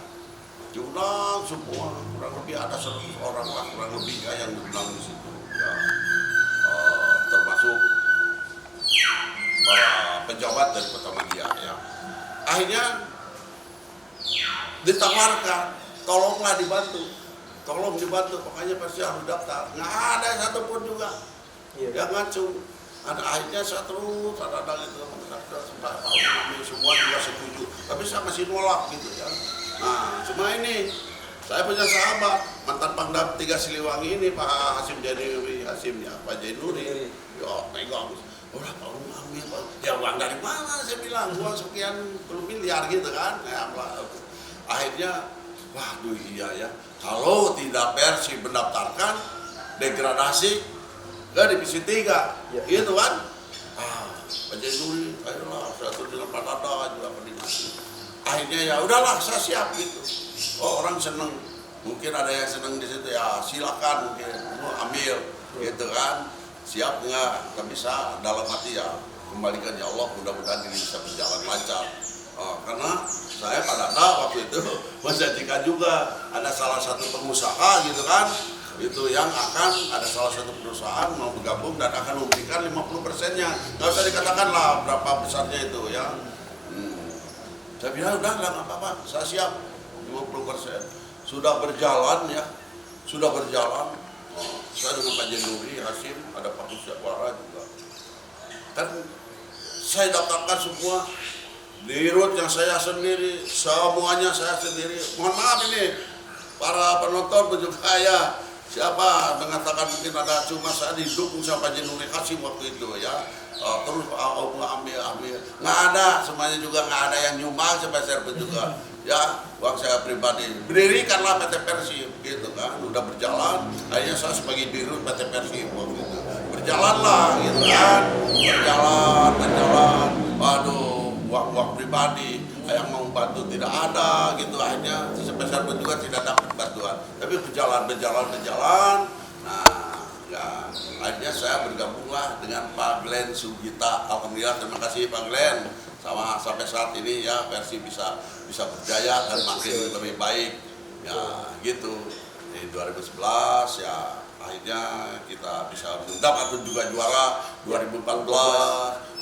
diundang semua, kurang lebih ada 100 orang lah, kurang lebih ya yang diundang di situ. Ya, termasuk para pejabat dari Kota Media ya. Akhirnya ditawarkan, tolong dibantu, makanya Persib harus daftar. Nggak ada satupun juga yang ngacu. Akhirnya saya terus ada itu semua juga setuju, tapi saya masih nolak gitu ya. Nah, cuma ini saya punya sahabat mantan Pangdam 3 Siliwangi ini Pak Hasim Jainuri, Pak Jainuri, ya pegang, udah Pak ambil Pak, ya uang dari mana? Saya bilang uang sekian puluh miliar gitu kan. Ya, akhirnya, waduh iya ya, kalau tidak Persib mendaftarkan degradasi ke divisi 3, gitu kan? Pak Jainuri, ayolah, saya tuh dengan Pak Dada juga koordinasi. Akhirnya ya udahlah, saya siap gitu. Oh orang seneng, mungkin ada yang seneng di situ ya, silakan mungkin, ambil, gitu kan? Siap nggak? Nggak bisa, dalam hati ya kembalikan ya Allah, mudah-mudahan ini bisa berjalan lancar. Karena saya Pak Dada waktu itu menjanjikan juga ada salah satu pengusaha gitu kan, itu yang akan ada salah satu perusahaan mau bergabung dan akan memberikan 50%-nya. Nggak usah dikatakan lah berapa besarnya itu ya. Saya bilang udah nggak apa-apa, saya siap 50%. Sudah berjalan ya, sudah berjalan. Saya dengan Pak Jainuri, Hasim, ada Pak Kusyawara juga. Kan saya daftarkan semua, dirut yang saya sendiri, semuanya saya sendiri. Mohon maaf ini para penonton juga ya. Siapa mengatakan mungkin ada, cuma saya didukung sama Pak Jainuri Hasim waktu itu ya. Terus ambil, nggak ada, semuanya juga nggak ada yang nyumbang sampai servis juga. Ya, uang saya pribadi. Berdirikanlah PT Persib gitu kan, udah berjalan. Akhirnya saya sebagai dirut PT Persib waktu itu. Berjalanlah gitu kan, berjalan. Waduh, uang pribadi yang mau bantu tidak ada gitu, akhirnya sebesar pun juga tidak dapat bantuan, tapi berjalan. Nah ya, akhirnya saya bergabunglah dengan Pak Glenn Sugita. Alhamdulillah, terima kasih Pak Glenn, sama sampai saat ini ya Persib bisa berjaya dan makin lebih baik ya gitu. Di 2011 ya akhirnya kita bisa mendapat juga juara. 2014,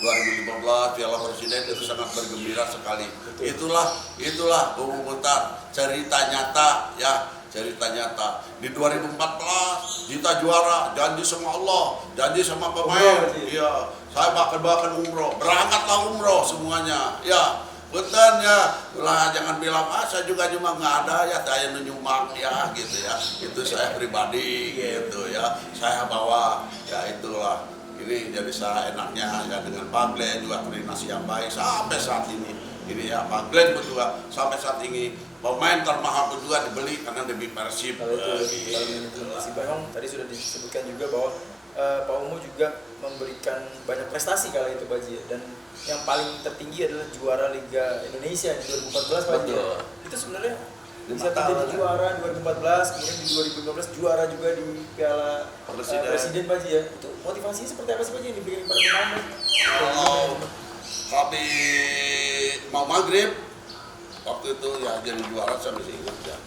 2015 Piala Presiden itu sangat bergembira sekali. Itulah Bung Muhtar, cerita nyata ya, cerita nyata. Di 2014 kita juara, janji sama Allah, janji sama pemain. Iya, saya bahkan umroh, berangkatlah umroh semuanya. Ya, betul ya, lah jangan bilang saya juga cuma nggak ada ya, saya nyumbang ya gitu ya. Itu saya pribadi gitu ya, saya bawa ya itulah. Ini jadi saya enaknya ya dengan Pak Glenn juga koordinasi yang baik sampai saat ini. Ini ya Pak Glenn pun juga sampai saat ini pemain termahal pun juga dibeli karena demi Persib. Memang tadi sudah disebutkan juga bahwa Pak Umu juga memberikan banyak prestasi kala itu Pak Haji, dan yang paling tertinggi adalah juara Liga Indonesia di 2014 Pak Haji. Itu sebenarnya bisa terjadi juara 2014, kemudian di 2015 juara juga di Piala Presiden Pak Haji ya. Itu motivasinya seperti apa sih Pak Haji yang diberikan kepada pemain? Kalau habis mau maghrib waktu itu ya jadi juara, saya masih ingat ya.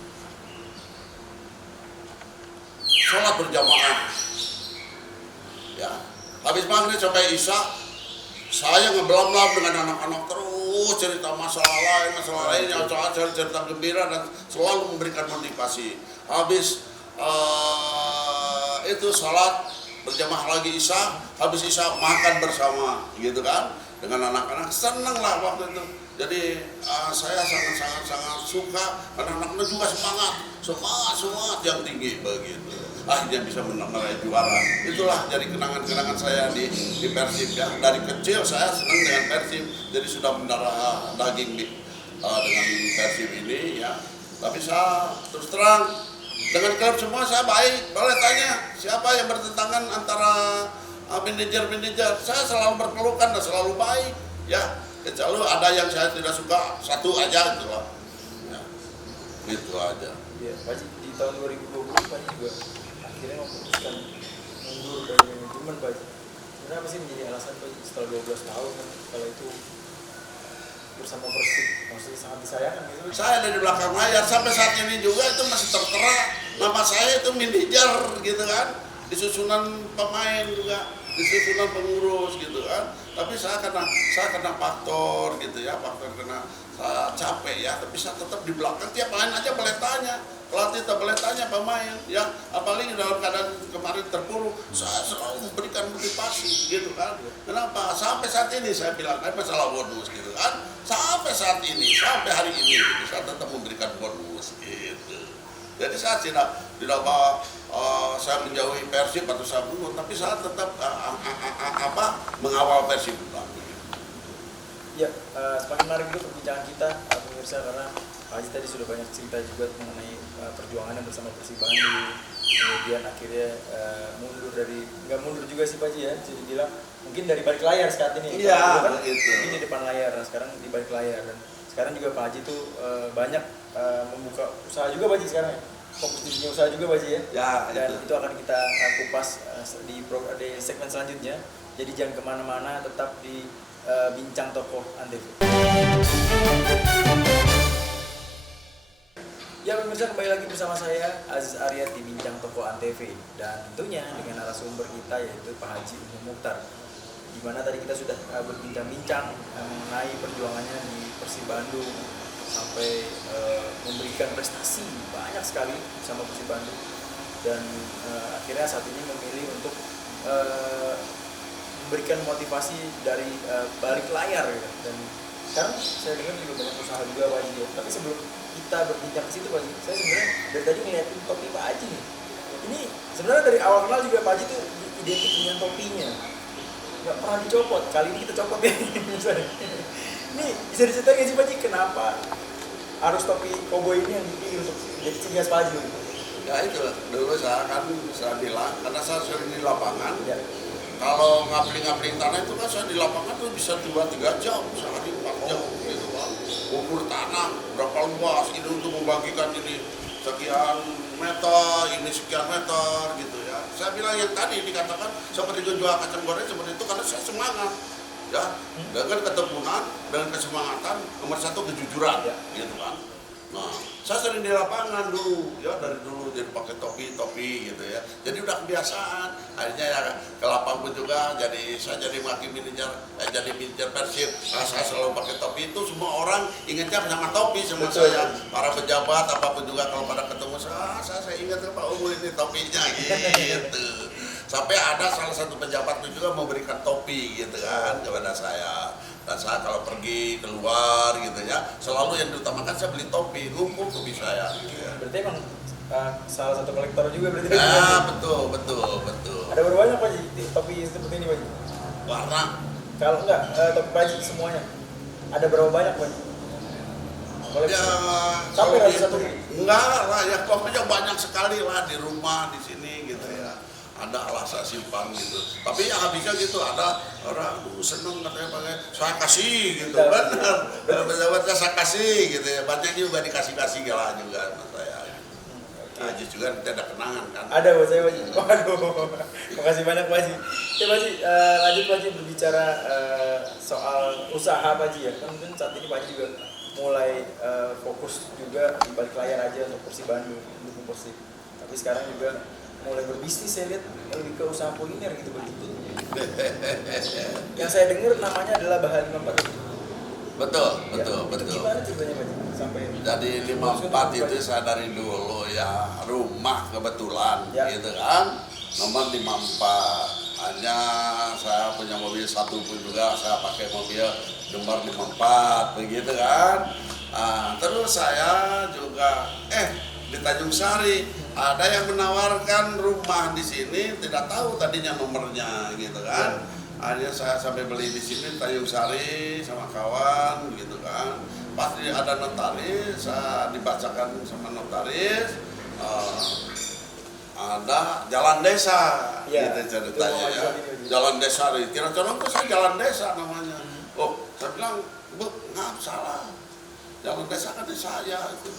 Sholat berjamaah ya, habis maghrib sampai isya saya ngebelam-belam dengan anak-anak terus cerita masalah lain yang cerita gembira dan selalu memberikan motivasi. Habis itu sholat berjamaah lagi isya, habis isya makan bersama gitu kan dengan anak-anak, seneng lah waktu itu. Jadi saya sangat suka, anak-anaknya juga semangat yang tinggi begitu. Akhirnya bisa meraih juara. Itulah jadi kenangan-kenangan saya di Persib ya. Dari kecil saya senang dengan Persib, jadi sudah mendarah daging dengan Persib ini ya. Tapi saya terus terang dengan klub semua saya baik. Boleh tanya siapa yang bertentangan antara manajer, saya selalu berpelukan dan selalu baik ya. Kecuali ada yang saya tidak suka, satu aja gitu loh ya, gitu aja ya. Pak Haji, di tahun 2020 Pak Haji juga akhirnya memutuskan mundur dari manajemen Pak Haji. Sebenarnya apa sih menjadi alasan Pak Haji setelah 12 tahun kan, kalau itu bersama Persib maksudnya sangat disayangkan gitu? Saya ada di belakang layar sampai saat ini juga itu masih tertera nama saya itu manajer gitu kan, di susunan pemain juga, di susunan pengurus gitu kan. Tapi saya kena faktor gitu ya, faktor kena saya capek ya, tapi saya tetap di belakang. Tiap main aja boleh tanya, pelatih tak boleh tanya pemain ya, apalagi dalam keadaan kemarin terpuruk, saya selalu memberikan motivasi gitu kan. Kenapa? Sampai saat ini saya bilang masalah bonus gitu kan, sampai saat ini, sampai hari ini gitu, saya tetap memberikan bonus gitu. Jadi saya tidak saya menjauhi Persib atau saya mundur, tapi saya tetap mengawal Persib. Ya, semakin menarik dulu perbincangan kita pemirsa, karena Pak Haji tadi sudah banyak cerita juga mengenai perjuangannya bersama Persib Bandung. Kemudian akhirnya nggak mundur juga sih Pak Haji ya, jadi bilang mungkin dari balik layar saat ini. Iya, kan, begitu. ini di depan layar, nah sekarang di balik layar. Dan sekarang juga Pak Haji tuh banyak membuka usaha juga Pak Haji sekarang ya. Fokus di dunia usaha juga Pak Haji ya. Ya, dan itu akan kita kupas di segmen selanjutnya. Jadi jangan kemana-mana, tetap di Bincang Tokoh Antv. Ya pemirsa, kembali lagi bersama saya Aziz Aryat di Bincang Tokoh Antv, dan tentunya dengan narasumber kita yaitu Pak Haji Umum Mukhtar. Di mana tadi kita sudah berbincang-bincang mengenai perjuangannya di Persib Bandung sampai memberikan prestasi banyak sekali bersama Persib Bandung, dan akhirnya saat ini memilih untuk memberikan motivasi dari balik layar gitu. Dan sekarang saya dengar juga banyak usaha juga Pak Haji ya. Tapi sebelum kita berbincang ke situ Pak Haji, saya sebenarnya dari tadi ngeliatin topi Pak Haji nih. Ini sebenarnya dari awal kenal juga Pak Haji tuh identik dengan topinya, nggak pernah dicopot. Kali ini kita copot ya misalnya. Ini bisa diceritain nggak sih Pak Haji, kenapa harus topi koboi ini yang dipilih untuk jadi ciri khas Pak Haji? Ya itu dulu saya bilang karena saya sering di lapangan Ya. Kalau ngapling-ngapling tanah itu kan saya di lapangan tuh bisa 2-3 jam, sehari 4 jam gitu kan. Ukur tanah berapa luas ini untuk membagikan ini sekian meter, ini sekian meter gitu ya. Saya bilang yang tadi dikatakan seperti jual kacang goreng seperti itu karena saya semangat ya, dengan ketekunan, dengan kesemangatan, nomor satu kejujuran gitu kan. Nah, saya sering di lapangan dulu, ya dari dulu jadi pakai topi gitu ya. Jadi udah kebiasaan. Akhirnya ya ke lapangan juga, saya jadi wakil manajer, jadi manajer Persib. Nah, saya selalu pakai topi itu, semua orang ingatnya sama topi sama saya. Para pejabat apapun juga kalau pada ketemu saya ingat Pak Umum ini topinya gitu. Sampai ada salah satu pejabat itu juga memberikan topi gitu kan kepada saya. Dan saya kalau pergi keluar gitu ya, selalu yang diutamakan saya beli topi, rumput topi saya. Gitu. Berarti emang salah satu kolektor juga berarti? Ya betul. Ada berapa banyak Pak Haji topi seperti ini Pak Haji? Warna? Kalau enggak, topi Pak Haji semuanya ada berapa banyak Pak Haji? Ya, sampai ratusan ribu? Enggak lah ya, pokoknya banyak sekali lah di rumah di sini gitu ya. Ada lah saya simpan gitu. Tapi yang habisnya gitu ada orang seneng katanya pakai saya kasih gitu benar. Pejabatnya saya kasih gitu ya. Banyak juga dikasih lah juga sama saya. Aziz juga nanti ada kenangan kan. Ada buat saya Pak Haji. Waduh, makasih banyak Pak Haji. Ya Pak Haji, lanjut Pak Haji berbicara soal usaha Pak Haji ya. Kan mungkin saat ini Pak Haji juga mulai fokus juga di balik layar aja untuk Persib Bandung, mendukung Persib. Tapi sekarang juga mulai berbisnis, saya lihat lebih ke usaha kuliner gitu begitu. Yang saya dengar namanya adalah Bahan 54. Betul. Gimana ceritanya Pak Haji? Sampai jadi 54 itu saya dari dulu ya, rumah kebetulan ya. gitu kan, nomor 54. hanya saya punya mobil satu pun juga saya pakai mobil nomor 54 begitu kan. Terus saya juga di Tanjung Sari ada yang menawarkan rumah di sini, tidak tahu tadinya nomornya gitu kan. Akhirnya saya sampai beli di sini Tanjung Sari sama kawan gitu kan. Pasti ada notaris, saya dibacakan sama notaris. Ada jalan desa, gitu ceritanya ya. Jalan desa, kira-kira tuh saya jalan desa namanya. Oh, saya bilang, Bu, nggak salah. Jalan desa kan di saya itu.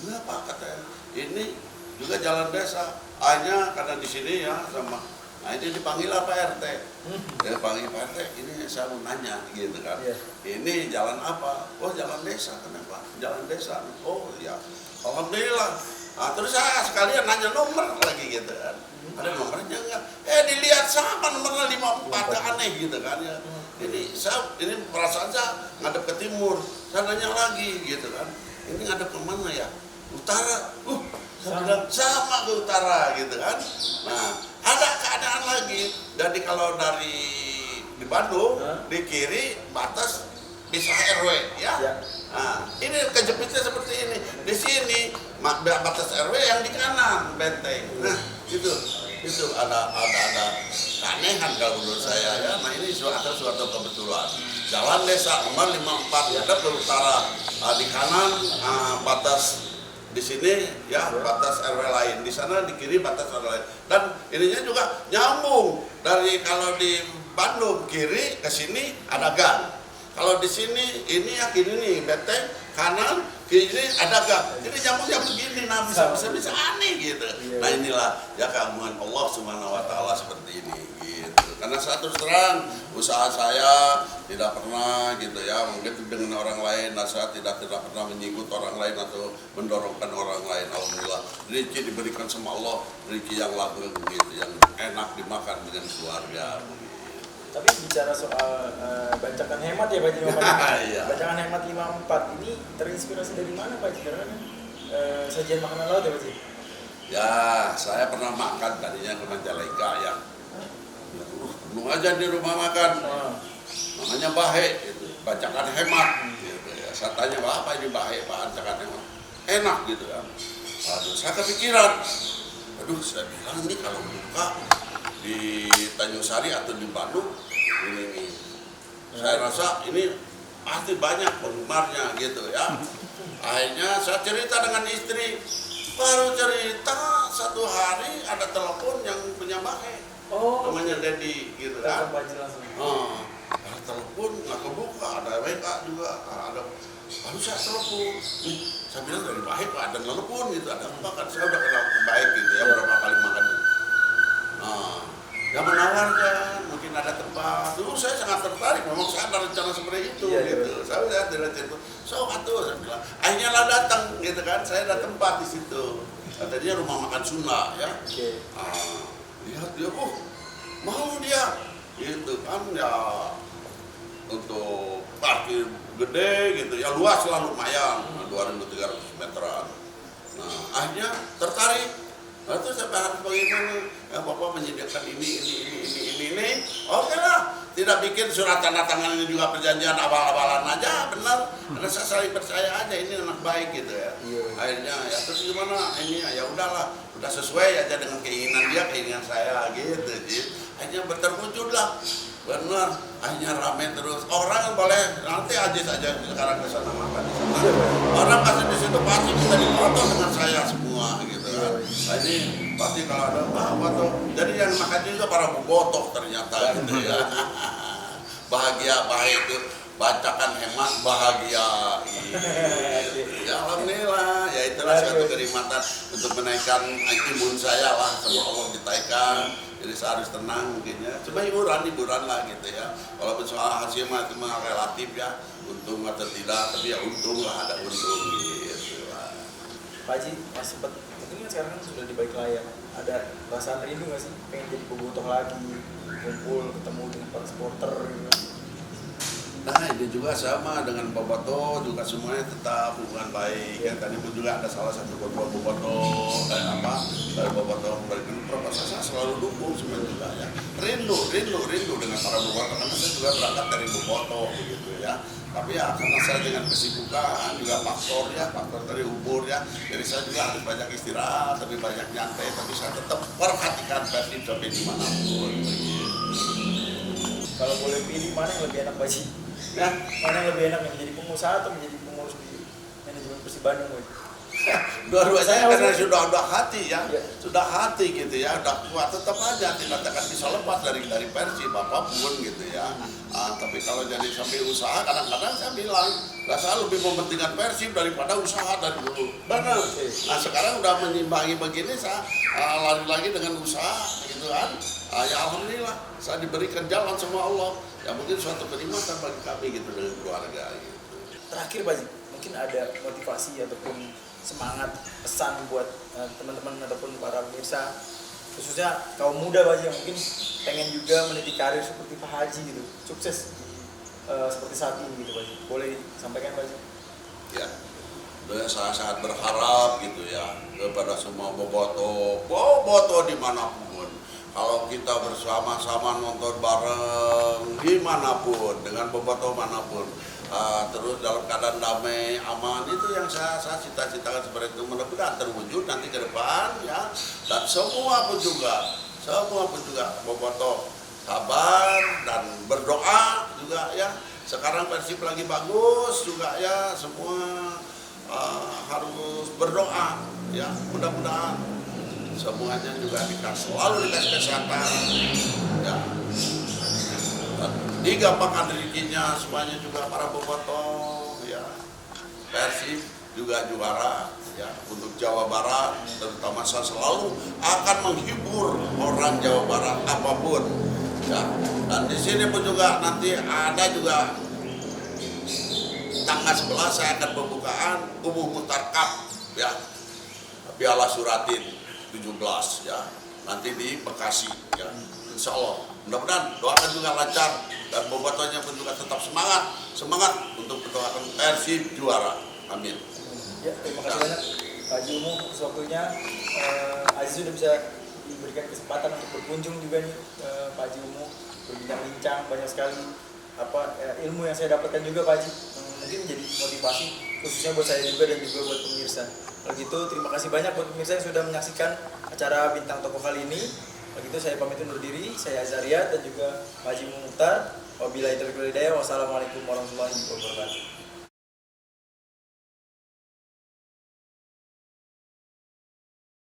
Kenapa katanya? Ini juga jalan desa. Hanya karena di sini ya sama. Nah ini dipanggil Pak RT. Dia panggil Pak RT, ini saya mau nanya gitu kan. Ini jalan apa? Oh jalan desa, kenapa? Jalan desa. Oh ya, alhamdulillah. Nah, terus saya sekalian nanya nomor lagi gitu kan. Ada nomornya enggak? Dilihat sama nomornya 54, aneh gitu kan ya. Ini perasaan saya ngadep ke timur. Saya nanya lagi gitu kan. Ini ngadep ke mana ya? Utara. Saya bilang sama ke utara gitu kan. Nah, ada keadaan lagi. Jadi kalau di Bandung, di kiri batas bisa RW ya. Nah, ini kejepitnya seperti ini. Di sini batas RW yang di kanan benteng. Nah, itu ada keanehan kalau menurut saya ya. Nah, ini suatu kebetulan. Jalan desa nomor 54 ada ke utara. Di kanan batas di sini ya batas RW lain, di sana di kiri batas RW lain. Dan ininya juga nyambung dari kalau di Bandung kiri ke sini ada gang. Kalau di sini ini ya kiri nih benteng, kanan kiri ada gang. Jadi nyambungnya begini, nah bisa aneh gitu. Nah inilah ya keagungan Allah Subhanahu wa taala seperti ini gitu. Karena saya terus terang usaha saya tidak pernah gitu ya mungkin dengan orang lain, nah saya tidak pernah menyinggung orang lain atau mendorongkan orang lain. Alhamdulillah rezeki diberikan sama Allah, rezeki yang langgeng gitu, yang enak dimakan dengan keluarga. Tapi bicara soal bacakan hemat ya Pak Haji Iya. Bacakan hemat 54 ini terinspirasi dari mana Pak Haji? Karena kan sajian makanan laut ya Pak Haji? Ya, saya pernah makan tadinya ke Majalengka ya. Penuh aja di rumah makan. Namanya bahe gitu. Bacakan hemat gitu ya. Saya tanya, apa ini bahe, Pak, bacakan hemat? Enak gitu kan. Aduh, saya kepikiran. Aduh, saya bilang ini kalau buka di Tanjung Sari atau di Bandung ini saya rasa ini pasti banyak penggemarnya gitu ya. Akhirnya saya cerita dengan istri, baru cerita 1 hari ada telepon yang punya bahe, namanya Dedi gitu kan. Ada telepon nggak kebuka, ada WA juga, ada. Lalu saya telepon, saya bilang dari bahe Pak, ada telepon gitu, ada apa kan? Saya udah kenal baik gitu ya, berapa kali makan. Yang menawarkan, mungkin ada tempat. Dulu saya sangat tertarik, memang saya ada rencana seperti itu gitu. Saya lihat di rencana itu, saya bilang, akhirnya lah datang gitu kan, saya ada tempat di situ. Katanya rumah makan Sunda ya. Lihat dia, mau dia, gitu kan ya untuk parkir gede gitu ya, luas lah lumayan, 2.300 meteran. Nah akhirnya tertarik. Lalu saya harus bagaimana? Ya, Bapak menyediakan ini. Oke lah, tidak bikin surat tanda tangan ini juga perjanjian abal-abalan aja, benar. Karena saya saling percaya aja ini anak baik gitu ya. Akhirnya ya terus gimana? Ini ya udahlah, udah sesuai aja dengan keinginan dia, keinginan saya gitu. Akhirnya terwujudlah. Benar, akhirnya rame terus. Orang boleh nanti aja sekarang ke sana makan di sana. Orang pasti di situ pasti kita dipoto dengan saya semua gitu kan. Nah, ini pasti kalau ada apa tuh. Jadi yang makan juga para bobotoh ternyata gitu ya. Bahagia baik itu bacakan hemat bahagia. Ya alhamdulillah, ya itulah suatu kenikmatan untuk menaikkan imun saya lah, sama Allah ditaikkan. Jadi saya harus tenang mungkin ya. Cuma hiburan lah gitu ya. Walaupun soal hasil mah itu mah relatif ya. Untung atau tidak, tapi ya untung lah, ada untung gitu lah. Pak Haji, masih sempat, itu kan sekarang kan sudah di balik layar. Ada perasaan rindu nggak sih? Pengen jadi bobotoh lagi, kumpul, ketemu dengan para supporter gitu. Nah ini juga sama dengan bobotoh juga semuanya tetap hubungan baik. Ya tadi pun juga ada salah satu bobotoh kayak apa dari bobotoh memberikan proposal, saya selalu dukung semua juga ya. rindu dengan para bobotoh, karena saya juga berangkat dari bobotoh begitu ya. Tapi ya karena saya dengan kesibukan juga faktor dari umur ya, jadi saya juga harus banyak istirahat, lebih banyak nyantai, tapi saya tetap perhatikan Persib sampai dimanapun begitu. Kalau boleh pilih mana yang lebih enak Pak Haji? Ya, Mana yang lebih enak, menjadi pengusaha atau menjadi pengurus di manajemen Persib Bandung Pak Haji? dua-duanya karena sudah hati ya, Iya. sudah hati gitu ya, udah kuat, tetap aja tidak akan bisa lepas dari Persib apapun gitu ya. Tapi kalau jadi sampai usaha, kadang-kadang saya bilang nggak saya lebih mementingkan Persib daripada usaha dari dulu. Benar. Nah sekarang udah menyimbangi begini, saya lari lagi dengan usaha gitu kan. Ya alhamdulillah saya diberikan jalan sama Allah. Ya mungkin suatu kenikmatan bagi kami gitu dengan keluarga gitu. Terakhir Pak Haji, mungkin ada motivasi ataupun semangat pesan buat teman-teman ataupun para pemirsa, khususnya kaum muda Pak Haji yang mungkin pengen juga meniti karir seperti Pak Haji gitu, sukses seperti saat ini gitu Pak Haji. Boleh disampaikan Pak Haji? Ya, saya sangat berharap gitu ya kepada semua bobotoh dimanapun. Kalau kita bersama-sama nonton bareng dimanapun dengan bobotoh manapun, terus dalam keadaan damai aman, itu yang saya cita-citakan seperti itu, mudah-mudahan terwujud nanti ke depan ya. Dan semua pun juga bobotoh sabar dan berdoa juga ya. Sekarang Persib lagi bagus juga ya, semua harus berdoa ya, mudah-mudahan semuanya juga selalu dikasih kesehatan ya. Digampangkan rezekinya semuanya juga para bobotoh ya. Persib juga juara ya untuk Jawa Barat, terutama saya selalu akan menghibur orang Jawa Barat apapun ya. Dan di sini pun juga nanti ada juga tanggal 11 saya akan pembukaan Umuh Muhtar Cup ya, Piala Suratin 17 ya, nanti di Bekasi ya. Insya Allah mudah-mudahan doakan juga lancar dan bobotohnya pun juga tetap semangat untuk mendoakan Persib juara, amin. Ya, terima kasih banyak Pak Haji Umuh atas waktunya. Aziz sudah bisa diberikan kesempatan untuk berkunjung juga nih Pak Haji Umuh, berbincang-bincang banyak sekali ilmu yang saya dapatkan juga Pak Haji, mungkin jadi motivasi khususnya buat saya juga dan juga buat pemirsa. Kalau gitu terima kasih banyak buat pemirsa yang sudah menyaksikan acara Bintang Tokoh kali ini. Kalau gitu saya pamit undur diri, saya Azariat dan juga Pak Haji Muhtar. Wabillahi taufiq wal hidayah. Wassalamualaikum warahmatullahi wabarakatuh.